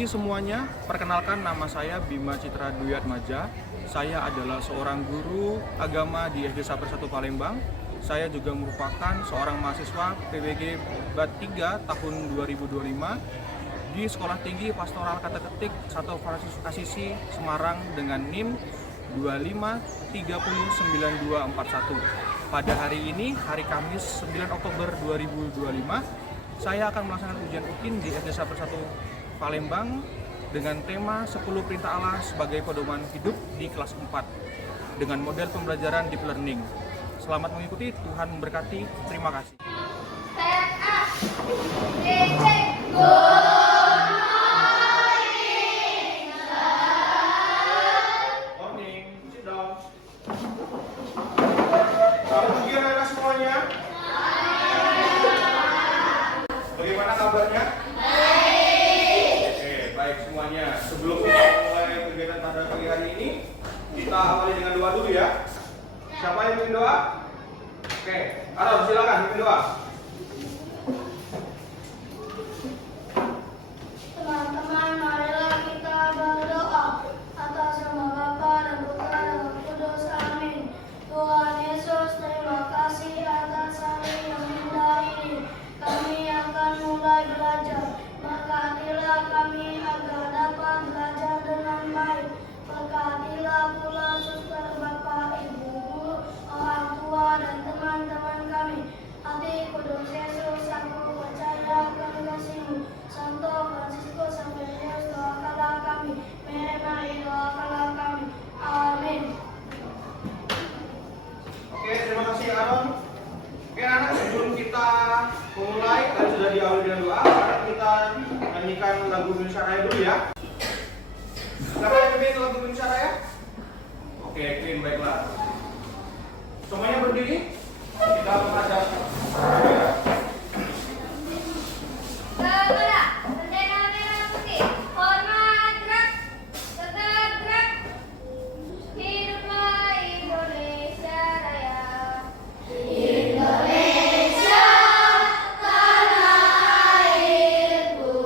pagi semuanya, perkenalkan nama saya Bima Citra Dwi Atmaja. Saya adalah seorang guru agama di SD Saper 1 Palembang. Saya juga merupakan seorang mahasiswa PWG BAT 3 tahun 2025 di Sekolah Tinggi Pastoral Kata Ketik 1 Francis Assisi Semarang dengan NIM 2530941. Pada hari ini, hari Kamis 9 Oktober 2025, saya akan melaksanakan ujian UKIN di SD Saper 1 Palembang dengan tema 10 Perintah Allah sebagai pedoman hidup di kelas 4 dengan model pembelajaran deep learning. Selamat mengikuti, Tuhan memberkati. Terima kasih. Morning, sit down. Selamat pagi anak-anak semuanya. Bagaimana kabarnya? Semuanya, sebelum kita mulai kegiatan pada pagi hari ini, kita awali dengan doa dulu ya. Siapa yang ingin doa? Oke, Aron silakan pimpin doa. Teman-teman, marilah kita berdoa atas nama Bapa dan Putra dan Roh Kudus. Amin. Tuhan Yesus, terima kasih atas hari yang indah ini. Kami akan mulai belajar. Berkatilah kami agar dapat belajar dengan baik. Berkatilah pula suster, bapak, ibu, guru, orang tua, dan teman-teman kami. Hati Kudus Yesus, aku percaya akan kasih-Mu. Santo Fransiskus Xaverius, doakanlah kami. Mary Mary, doakanlah kami. Amin. Oke, terima kasih Aaron. Oke anak, sebelum kita mulai, tadi sudah diawali dengan doa. Sekarang kita nyanyikan lagu Indonesia Raya dulu ya. Siapa yang pimpin lagu Indonesia Raya? Oke, Queen, baiklah. Semuanya berdiri. Kita menghadap. Bendera merah putih, hormat gerak, tegak gerak. Hiduplah Indonesia Raya. Indonesia, tanah airku,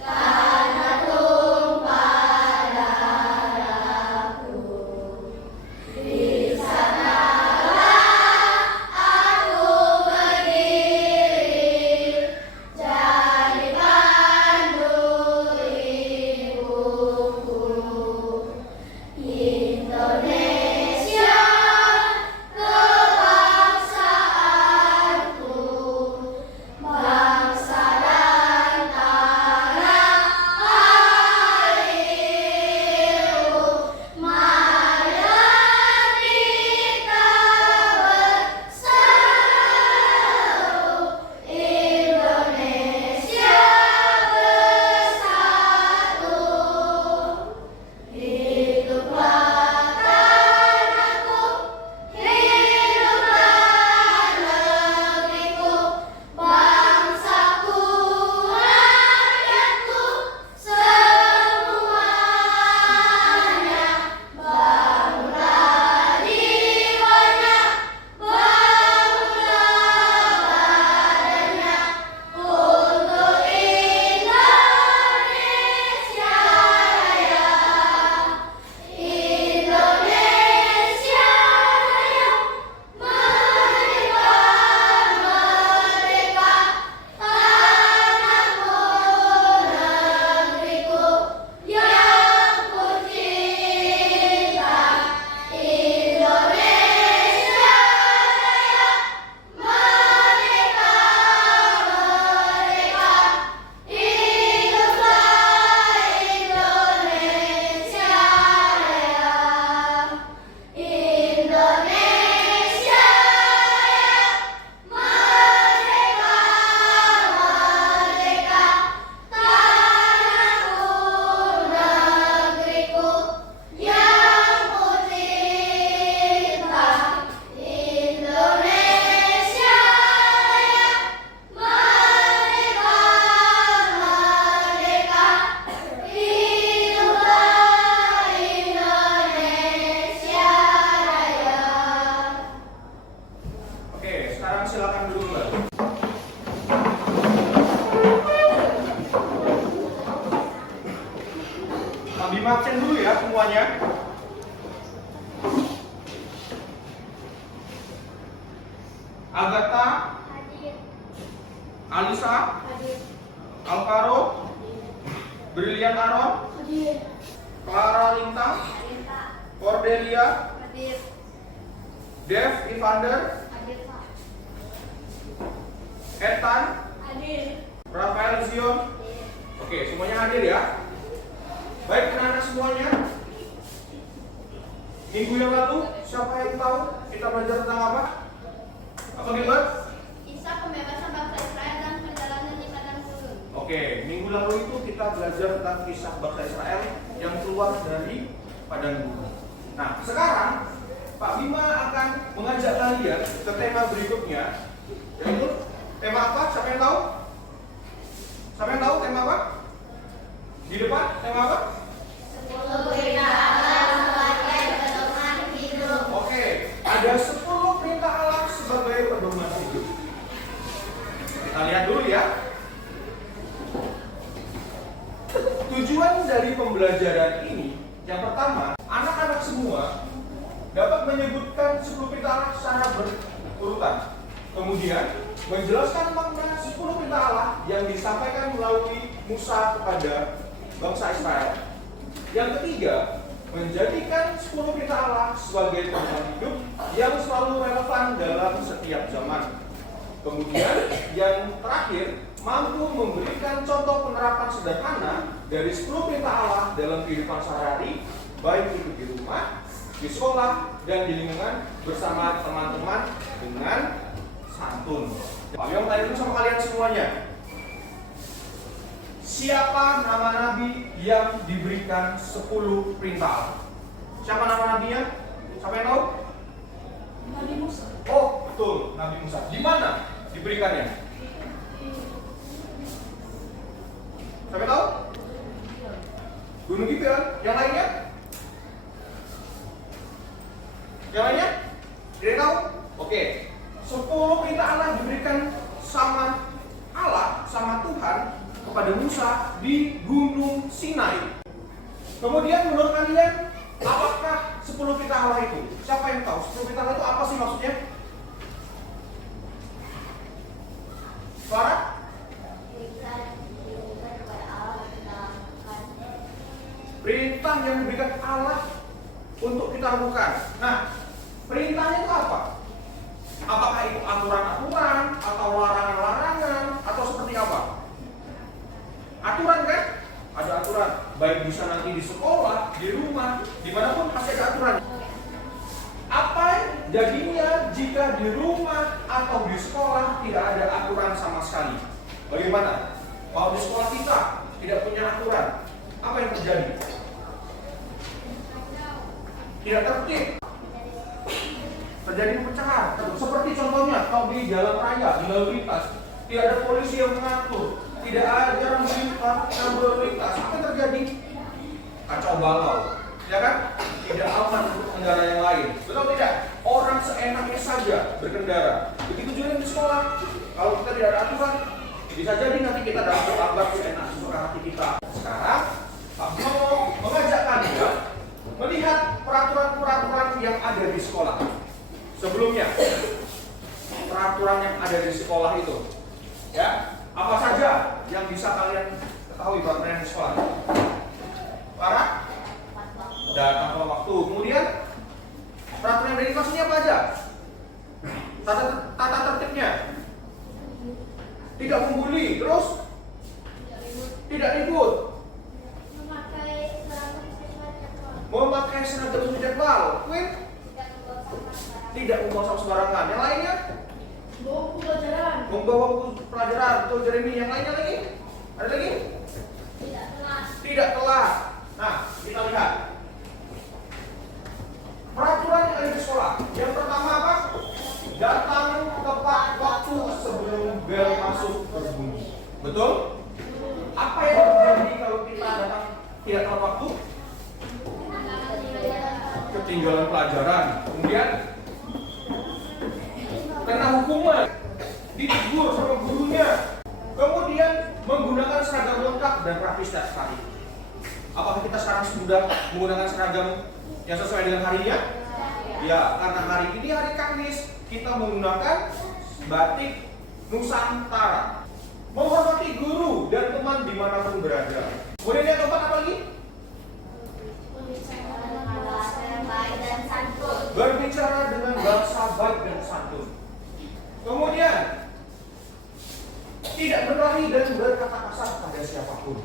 tanah tumpah darahku. Di sanalah aku berdiri. Pak Bima absen dulu ya semuanya. Agatha, Hadir. Alisa, Hadir. Alvaro, Brilian Aron, Hadir. Clara Lintang, Hadir, Pak. Cordelia, Hadir. Dev Evander, Hadir, Pak. Ethan, Hadir. Rafael Zion. Oke, semuanya hadir ya. Baik anak-anak semuanya. Minggu yang lalu siapa yang tahu kita belajar tentang apa? Apa Gilbert? Kisah pembebasan bangsa Israel dan perjalanan di padang gurun. Oke, minggu lalu itu kita belajar tentang kisah bangsa Israel yang keluar dari padang gurun. Nah, sekarang Pak Bima akan mengajak kalian ke tema berikutnya, yaitu tema apa? Siapa yang tahu? Siapa yang tahu tema apa? Di depan tema apa? 10 perintah Allah sebagai pedoman hidup. Oke, ada 10 perintah Allah sebagai pedoman hidup. Kita lihat dulu ya. Tujuan dari pembelajaran ini, yang pertama, anak-anak semua dapat menyebutkan 10 perintah Allah secara berurutan. Kemudian, menjelaskan makna 10 perintah Allah yang disampaikan melalui Musa kepada bangsa Israel. Yang ketiga, menjadikan 10 perintah Allah sebagai pedoman hidup yang selalu relevan dalam setiap zaman. Kemudian, yang terakhir, mampu memberikan contoh penerapan sederhana dari 10 perintah Allah dalam kehidupan sehari-hari, baik itu di rumah, di sekolah, dan di lingkungan bersama teman-teman dengan santun. Pak Bima tanya dulu sama kalian semuanya. Siapa nama nabi yang diberikan 10 perintah? Siapa nama nabinya? Siapa yang tahu? Nabi Musa. Oh, betul, Nabi Musa. Di mana diberikannya? Siapa yang tahu? Gunung Gibeon. Yang lainnya? Yang lainnya? Tidak tahu? Oke. 10 perintah Allah diberikan sama Allah, sama Tuhan kepada Musa di Gunung Sinai. Kemudian menurut kalian, apakah 10 perintah Allah itu? Siapa yang tahu 10 perintah Allah itu apa sih maksudnya? Farah? Perintah yang diberikan Allah untuk kita lakukan. Nah, perintahnya itu apa? Apakah itu aturan-aturan atau larangan-larangan atau seperti apa? Aturan kan? Ada aturan. Baik bisa nanti di sekolah, di rumah, dimanapun pasti ada aturan. Apa jadinya jika di rumah atau di sekolah tidak ada aturan sama sekali? Bagaimana? Kalau di sekolah kita tidak punya aturan, apa yang terjadi? Tidak tertib. Terjadi perpecahan. Seperti contohnya kalau di jalan raya, di lalu lintas, tidak ada polisi yang mengatur, tidak ada lalu lintas, apa yang terjadi? Kacau balau, ya kan? Tidak aman untuk pengendara yang lain. Betul tidak? Orang seenaknya saja berkendara. Begitu juga di sekolah. Kalau kita tidak ada aturan, bisa jadi nanti kita dapat kabar seenak sesuka hati kita. Sekarang, Pak mau mengajak kalian melihat peraturan-peraturan yang ada di sekolah. Sebelumnya, peraturan yang ada di sekolah itu, ya, apa saja yang bisa kalian ketahui peraturan di sekolah? Para datang pada waktu. Kemudian peraturan dari kelasnya apa aja? Tata tertibnya, tidak membuli, terus tidak ribut, memakai seragam sesuai jadwal, tidak membawa sampah sembarangan. Yang lainnya? Bawa buku pelajaran. Membawa buku pelajaran. Betul Jeremy. Yang lainnya lagi? Ada lagi? Tidak telat. Tidak telat. Nah, kita lihat peraturan yang ada di sekolah. Yang pertama apa? Datang tepat waktu sebelum bel masuk berbunyi. Betul? Apa yang terjadi kalau kita datang tidak tepat waktu? Ketinggalan pelajaran. Kemudian kena hukuman, ditegur sama gurunya. Kemudian menggunakan seragam lengkap dan rapi setiap hari. Apakah kita sekarang sudah menggunakan seragam yang sesuai dengan harinya? Ya, karena hari ini hari Kamis, kita menggunakan batik Nusantara. Menghormati guru dan teman dimanapun berada. Kemudian yang keempat apa lagi? Berbicara dengan bahasa baik dan santun. Kemudian tidak berkelahi dan berkata kasar pada siapapun.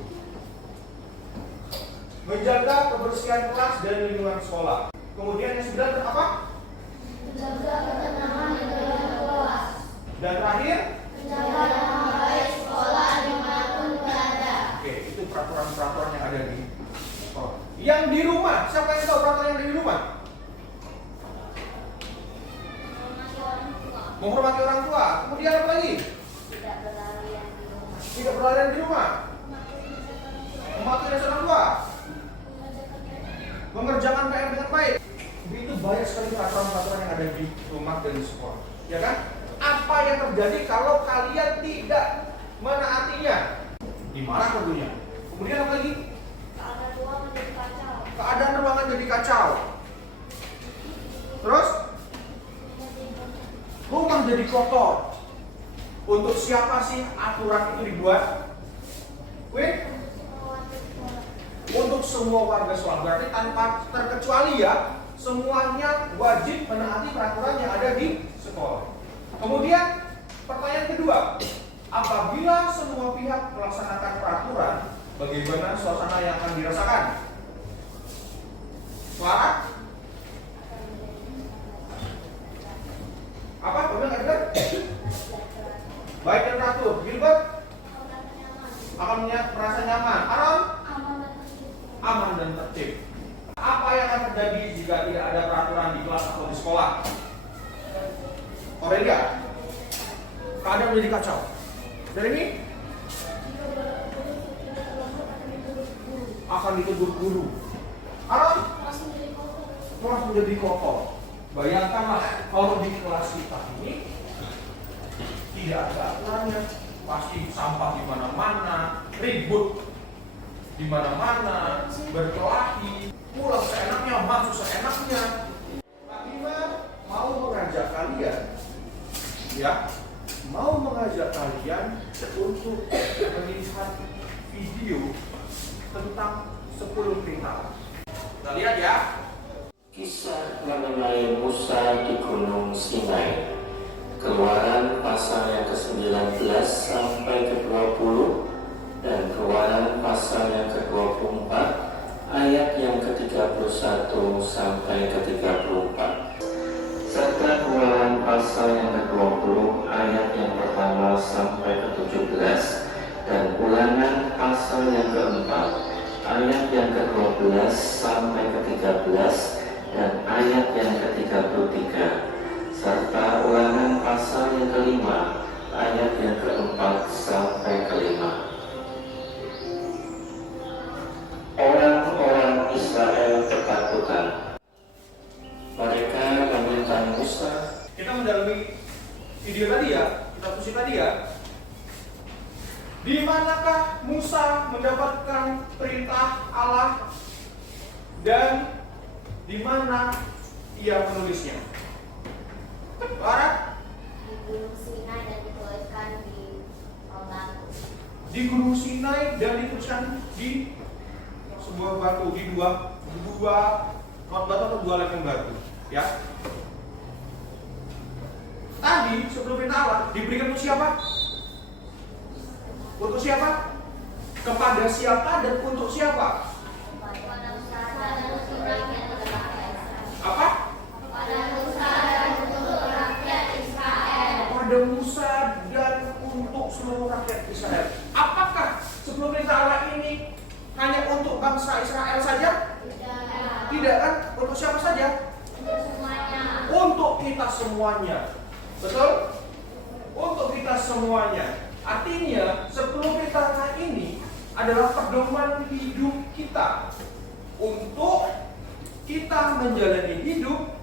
Menjaga kebersihan kelas dan lingkungan sekolah. Kemudian yang sembilan apa? Menjaga ketenangan di dalam kelas. Dan terakhir? Menjaga nama baik sekolah dimanapun berada. Oke, itu peraturan-peraturan yang ada di sekolah. Yang di rumah, siapa yang tahu peraturan yang ada di rumah? Menghormati orang tua. Kemudian apa lagi? Tidak berlarian di rumah. Tidak berlarian di rumah. Mematuhi nasihat orang tua. Mengerjakan PR dengan baik. Begitu banyak sekali peraturan-peraturan yang ada di rumah dan di sekolah. Ya kan? Apa yang terjadi kalau kalian tidak menaatinya? Dimarah tentunya. Kemudian apa lagi? Keadaan ruang menjadi kacau. Keadaan ruangan jadi kacau. Terus? Rumah jadi kotor. Untuk siapa sih aturan itu dibuat? Untuk semua warga sekolah. Berarti tanpa terkecuali ya, semuanya wajib menaati peraturan yang ada di sekolah. Kemudian pertanyaan kedua, apabila semua pihak melaksanakan peraturan, bagaimana suasana yang akan dirasakan? Suara? Apa? Benar nggak benar? Baik dan teratur. Gilbert? Akan merasa nyaman. Aaron? Aman dan tertib. Apa yang akan terjadi jika tidak ada peraturan di kelas atau di sekolah? Aurelia? Keadaan menjadi kacau. Dan ini? Akan ditegur guru. Aaron? Kelas menjadi kotor. Bayangkanlah kalau di kelas kita ini tidak ada aturannya, pasti sampah di mana-mana, ribut di mana-mana, berkelahi, pulang seenaknya, masuk seenaknya. Pak Bima mau mengajak kalian, ya, mau mengajak kalian untuk melihat video tentang 10 perintah. Kita lihat ya. Kisah mengenai Musa di Gunung Sinai. Keluaran pasal yang ke-19 sampai ke-20 dan Keluaran pasal yang ke-24 ayat yang ke-31 sampai ke-34 serta Keluaran pasal yang ke-20 ayat yang pertama sampai ke-17 dan Ulangan pasal yang ke-4 ayat yang ke-12 sampai ke-13 dan ayat yang ke-33 serta Ulangan pasal yang ke-5 ayat yang ke-4 sampai ke-5. Orang-orang Israel ketakutan. Mereka meminta Musa. Kita mendalami video tadi ya, kita tulis tadi ya. Di manakah Musa mendapatkan perintah Allah dan di mana ia menulisnya? Barat? Di Gunung Sinai dan dituliskan di batu. Di Gunung Sinai dan dituliskan di sebuah batu, di dua not batu atau dua lemeng batu, ya. Tadi sebelum perintah Allah diberikan untuk siapa? Untuk siapa? Kepada siapa dan untuk siapa? Apa? Kepada Musa dan untuk seluruh rakyat Israel. Apakah sebelum perintah Allah ini hanya untuk bangsa Israel saja? Tidak kan? Untuk siapa saja? Untuk kita semuanya. Betul? Untuk kita semuanya. Artinya, 10 perintah ini adalah pedoman hidup kita untuk kita menjalani hidup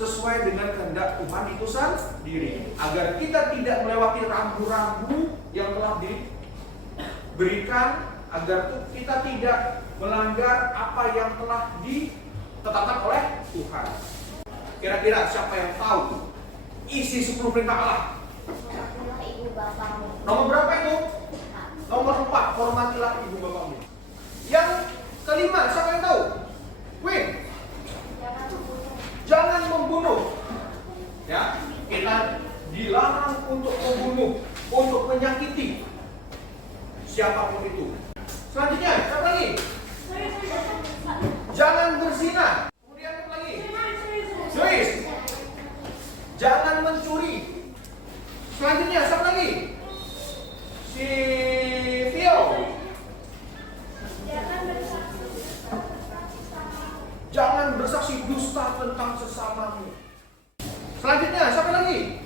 sesuai dengan kehendak Tuhan itu sendiri, agar kita tidak melewati rambu-rambu yang telah diberikan, agar kita tidak melanggar apa yang telah ditetapkan oleh Tuhan. Kira-kira siapa yang tahu isi 10 perintah Allah? Ibu bapakmu. Nomor berapa itu? Nomor 4, hormatilah ibu bapakmu. Yang kelima, siapa yang tahu? Win. Jangan membunuh. Ya, kita dilarang untuk membunuh, untuk menyakiti siapapun itu. Selanjutnya, siapa lagi? Jangan berzina. Kemudian apa lagi? Joyce. Jangan mencuri. Selanjutnya, siapa lagi? Si Vio. Jangan bersaksi dusta tentang sesamamu. Selanjutnya, siapa lagi?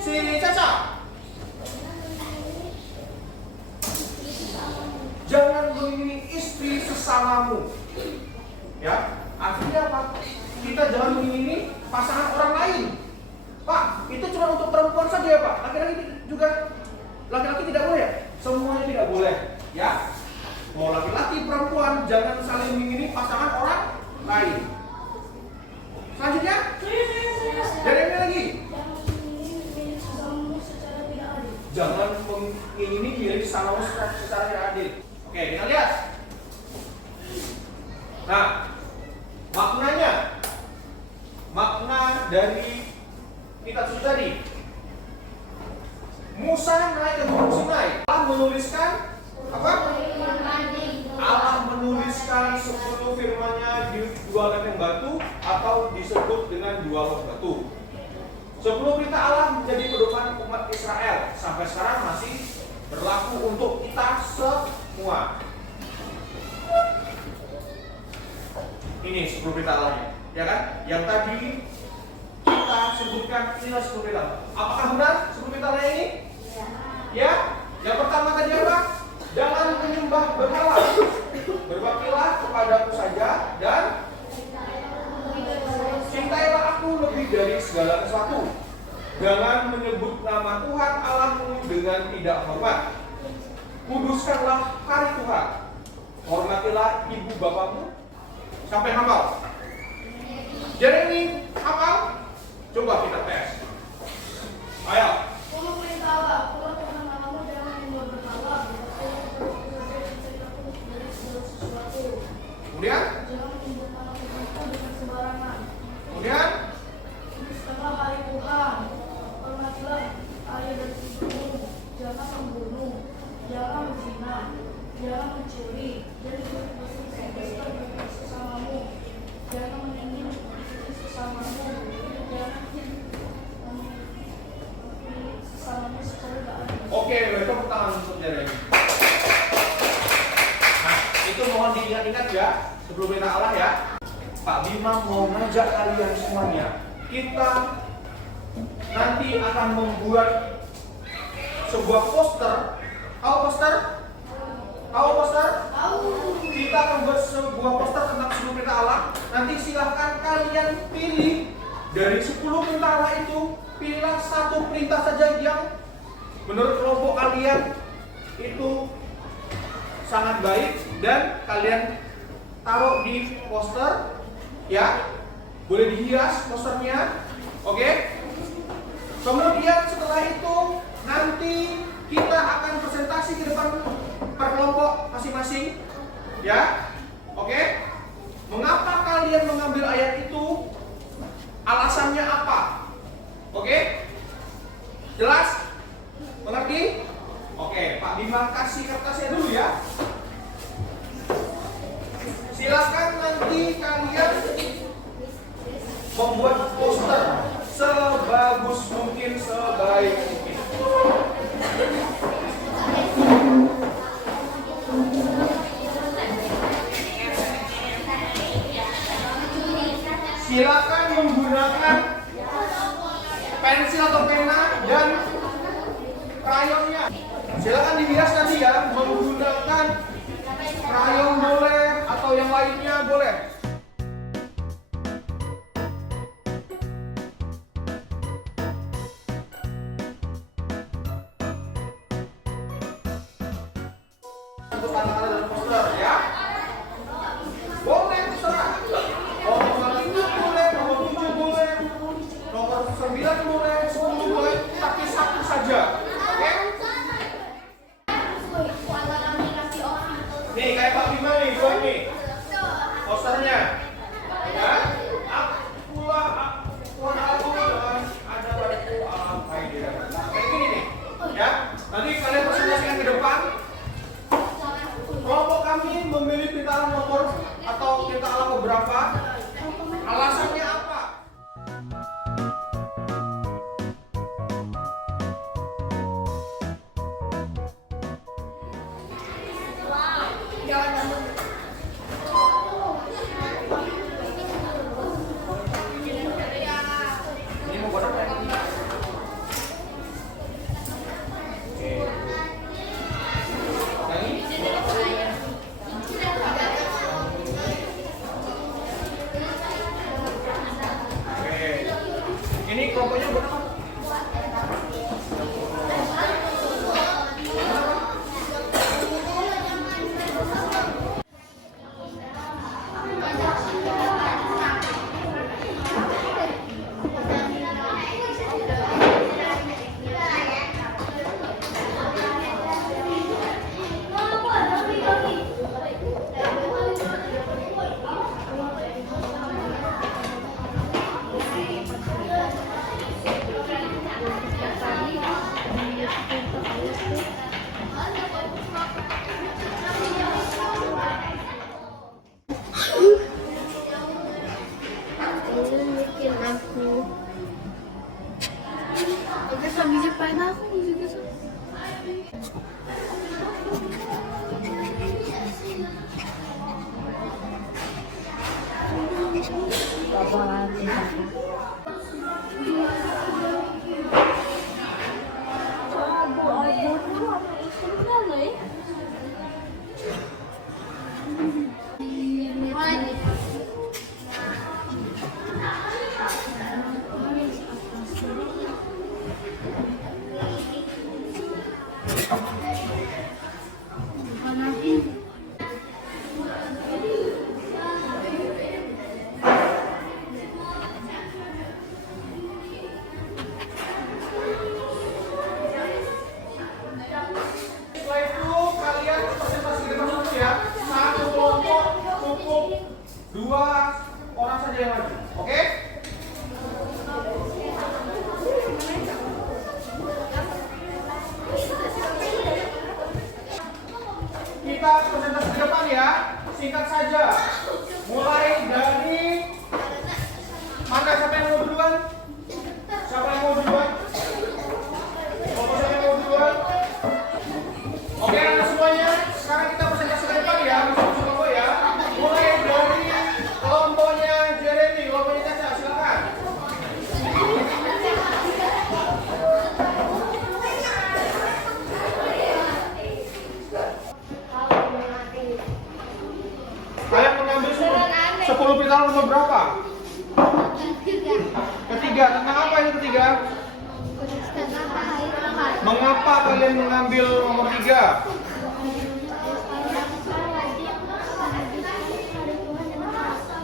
Si Caca. Jangan mengingini istri sesamamu. Ya, artinya apa? Kita jangan mengingini pasangan orang lain. Pak, itu cuma untuk perempuan saja ya Pak. Laki-laki juga, laki-laki tidak boleh ya? Semuanya tidak boleh. Ya, mau laki-laki perempuan jangan saling mengingini pasangan orang lain. Selanjutnya, dari ini lagi. Jangan mengingini milik sesamamu secara tidak adil. Oke, kita lihat. Nah, maknanya, makna dari kitab suci tadi. Musa naik ke Gunung Sinai. Allah menuliskan apa? Allah menuliskan 10 firman-Nya di 2 lempeng batu atau disebut dengan 2 los batu. 10 perintah Allah menjadi pedoman umat Israel. Sampai sekarang masih berlaku untuk kita semua. Ini 10 perintah Allahnya, ya kan? Yang tadi kita sebutkan inilah 10 perintah. Apakah benar 10 perintah Allah ini? Ya. Yang pertama tadi apa? Jangan menyembah berhala. Berbaktilah kepadaku saja dan cintailah aku lebih dari segala sesuatu. Jangan menyebut nama Tuhan Allahmu dengan tidak hormat. Kuduskanlah hari Tuhan. Hormatilah ibu bapakmu. Sampai hafal. Jadi ini hafal? Coba kita tes. Ayo. Kemudian? Kemudian? Setelah hari Tuhan, hormatilah ayah dan ibumu, jangan membunuh, jangan berzina, jangan mencuri, jangan berdusta bagi sesamamu, jangan meninggi sesamamu, jangan memilih sesamamu secara tidak adil. Oke, tepuk tangan untuk Jeremy. Nah, itu mohon diingat-ingat ya, sebelum perintah Allah ya. Pak Bima mau ngajak kalian semuanya. Kita nanti akan membuat sebuah poster. Tahu poster? Tahu poster? Tahu. Kita akan membuat sebuah poster tentang 10 perintah Allah. Nanti silahkan kalian pilih dari 10 perintah Allah itu, pilihlah 1 perintah saja yang menurut kelompok kalian itu sangat baik dan kalian taruh di poster, ya. Boleh dihias posternya, oke? Kemudian setelah itu nanti kita akan presentasi ke depan per kelompok masing-masing, ya, oke? Mengapa kalian mengambil ayat itu? Alasannya apa? Oke? Jelas? Mengerti? Oke, Pak Bima kasih kertasnya dulu ya. Silakan nanti kalian membuat poster sebagus mungkin, sebaik mungkin. Silakan menggunakan pensil atau pena dan krayonnya. Silakan dihias nanti ya, menggunakan krayon boleh atau yang lainnya boleh. Untuk anak-anak dalam poster ya. kelompoknya buat apa? Bikin aku. Oke, sambil jepain aku juga. Setelah itu kalian presentasi kita dulu ya. Satu kelompok cukup 2 orang saja yang maju. Oke? Kita presentasi ke depan ya. Singkat saja. Mulai dari mana, siapa yang mau duluan? Siapa yang mau duluan? Siapa yang mau duluan? Oke, anak semuanya, sekarang kita presentasi ke depan ya, masuk kelompok ya. Mulai dari kelompoknya Jeremy, kelompoknya Caca, silakan. Kalian mengambil 10 pitaran nomor berapa? Ketiga. Tentang apa ini ketiga? Mengapa kalian mengambil nomor 3?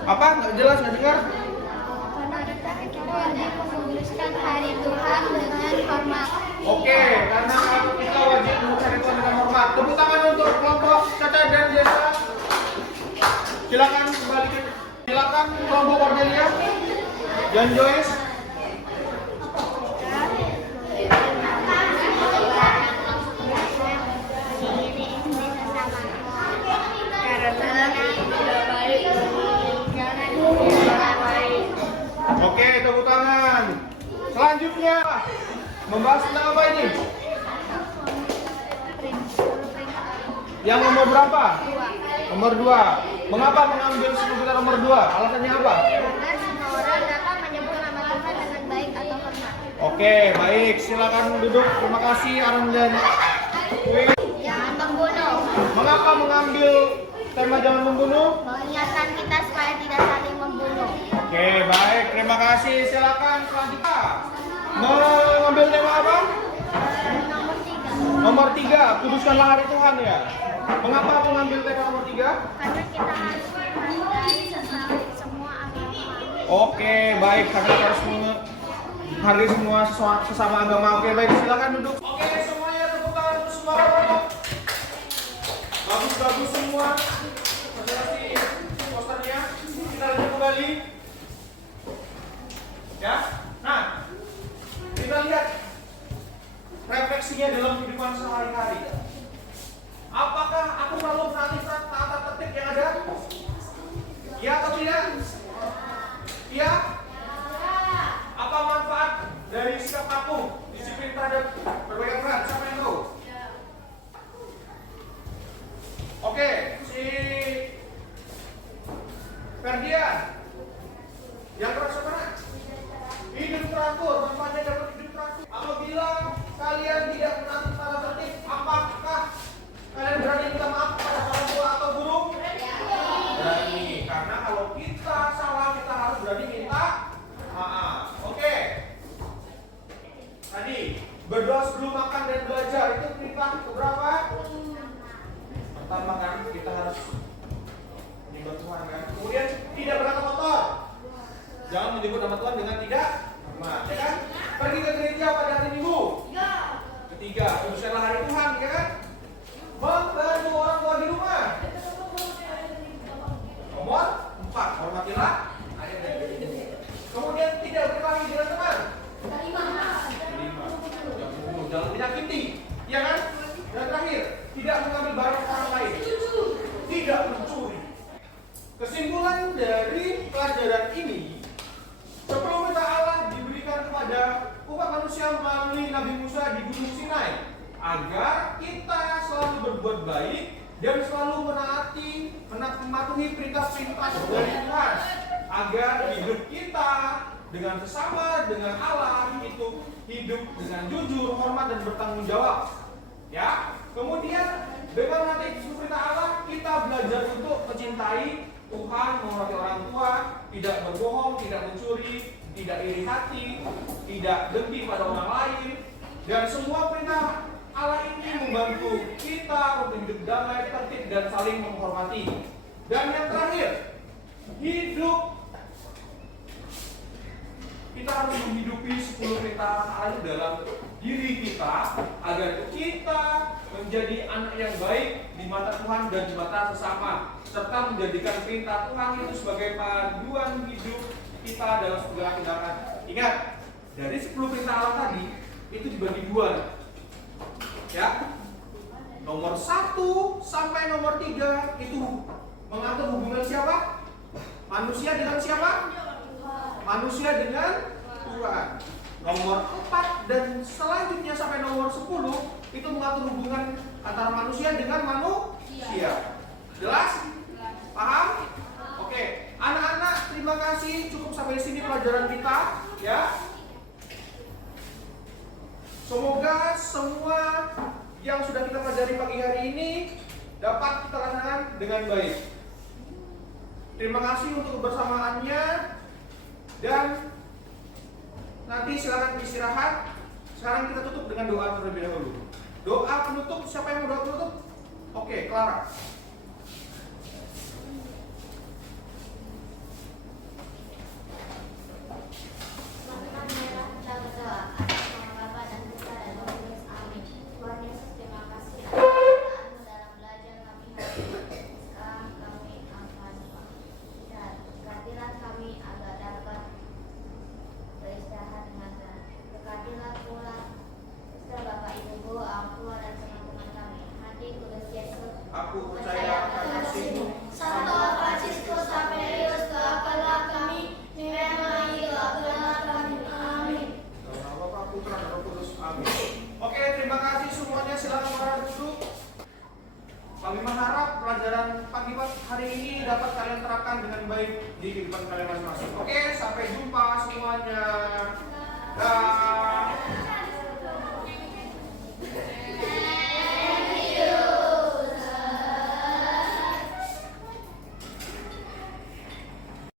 Apa? Nggak jelas, nggak dengar? Karena kita wajib menuliskan hari Tuhan dengan hormat. Oke, karena kita wajib mencari Tuhan dengan hormat. Tepuk tangan untuk kelompok Caca dan Jessa. Silakan kembali. Silakan kelompok Cordelia dan Joyce. Oke, tepuk tangan. Selanjutnya, membahas tentang apa ini? Yang nomor berapa? Nomor 2. Mengapa mengambil 10 pitaran nomor 2? Alasannya apa? Karena semua orang dapat menyebut nama Tuhan dengan baik atau hormat. Oke, baik. Silakan duduk. Terima kasih Aaron dan Wing. Jangan membunuh. Mengapa mengambil tema jangan membunuh? Mengingatkan kita supaya tidak saling membunuh. Oke, baik. Terima kasih. Silakan selanjutnya. Mengambil tema apa? Nomor 3. Nomor 3. Kuduskanlah hari Tuhan ya. Mengapa mengambil tema nomor 3? Karena kita harus menghargai semua agama. Oke, baik. Karena kita harus menghargai semua sesama agama. Oke, baik. Silakan duduk. Oke, semuanya tepuk tangan untuk semua kelompok. Bagus-bagus semua. Presentasi posternya. Kita lanjut kembali. Ya. Nah, kita lihat refleksinya dalam kehidupan sehari-hari. Apakah aku selalu menaati tata tertib yang ada? Ya atau tidak? Iya? Apa manfaat dari sikap aku disiplin terhadap berbagai peran? Siapa yang tahu? Oke, si Ferdian yang merasa tenang, hidup teratur, manfaatnya dapat hidup teratur. Apabila kalian tidak menaati tata tertib, apakah kalian berani minta maaf kepada orang tua atau guru? Berani, karena kalau kita salah kita harus berani minta maaf. Oke. Tadi berdoa sebelum makan dan belajar itu perintah keberapa? Pertama kan kita harus menyembah Tuhan kan. Kemudian tidak berkata kotor. Jangan menyebut nama Tuhan dengan tidak hormat, ya kan? Pergi ke gereja pada hari Minggu. Ketiga, kuduskanlah hari Tuhan, ya kan? Membantu orang tua di rumah. Nomor 4, hormatilah ayah dan ibu. Kemudian tidak berkelahi dengan teman. Kelima, jangan menyakiti, ya kan? Dan terakhir, tidak mengambil barang orang lain. Tidak mencuri. Kesimpulan dari pelajaran ini, 10 perintah Allah diberikan kepada umat manusia melalui Nabi Musa di Gunung Sinai agar kita selalu berbuat baik dan selalu mematuhi perintah-perintah dari Tuhan agar hidup kita dengan sesama, dengan Allah itu hidup dengan jujur, hormat dan bertanggung jawab. Ya, kemudian dengan menghormati perintah Allah kita belajar untuk mencintai Tuhan, menghormati orang tua, tidak berbohong, tidak mencuri, tidak iri hati, tidak dengki pada orang lain, dan semua perintah Allah ini membantu kita untuk hidup damai, tertib, dan saling menghormati. Dan yang terakhir, kita harus menghidupi 10 perintah Allah dalam diri kita agar kita menjadi anak yang baik di mata Tuhan dan di mata sesama, serta menjadikan perintah Tuhan itu sebagai panduan hidup kita dalam segala tindakan. Ingat, dari 10 perintah Allah tadi itu dibagi 2. Ya. Nomor 1 sampai nomor 3 itu mengatur hubungan siapa? Manusia dengan siapa? Manusia dengan Tuhan. Nomor 4 dan selanjutnya sampai nomor 10 itu mengatur hubungan antara manusia dengan manusia. Jelas? Paham? Oke, anak-anak terima kasih, cukup sampai sini pelajaran kita, ya. Semoga semua yang sudah kita pelajari pagi hari ini dapat kita laksanakan dengan baik. Terima kasih untuk kebersamaannya dan nanti silakan istirahat. Sekarang kita tutup dengan doa terlebih dahulu. Doa penutup, siapa yang mau doa penutup? Oke, Clara. Aku percaya akan kasih-Mu. Santo Franciscus Saverius, doakanlah kami. Miriam doakanlah kami. Amin. Dalam nama Bapa, Putra, dan Roh Kudus. Amin. Oke, terima kasih semuanya. Silakan para duduk. Kami mengharap pelajaran pagi hari ini dapat kalian terapkan dengan baik di kehidupan kalian masing-masing. Oke, sampai jumpa semuanya. Dah.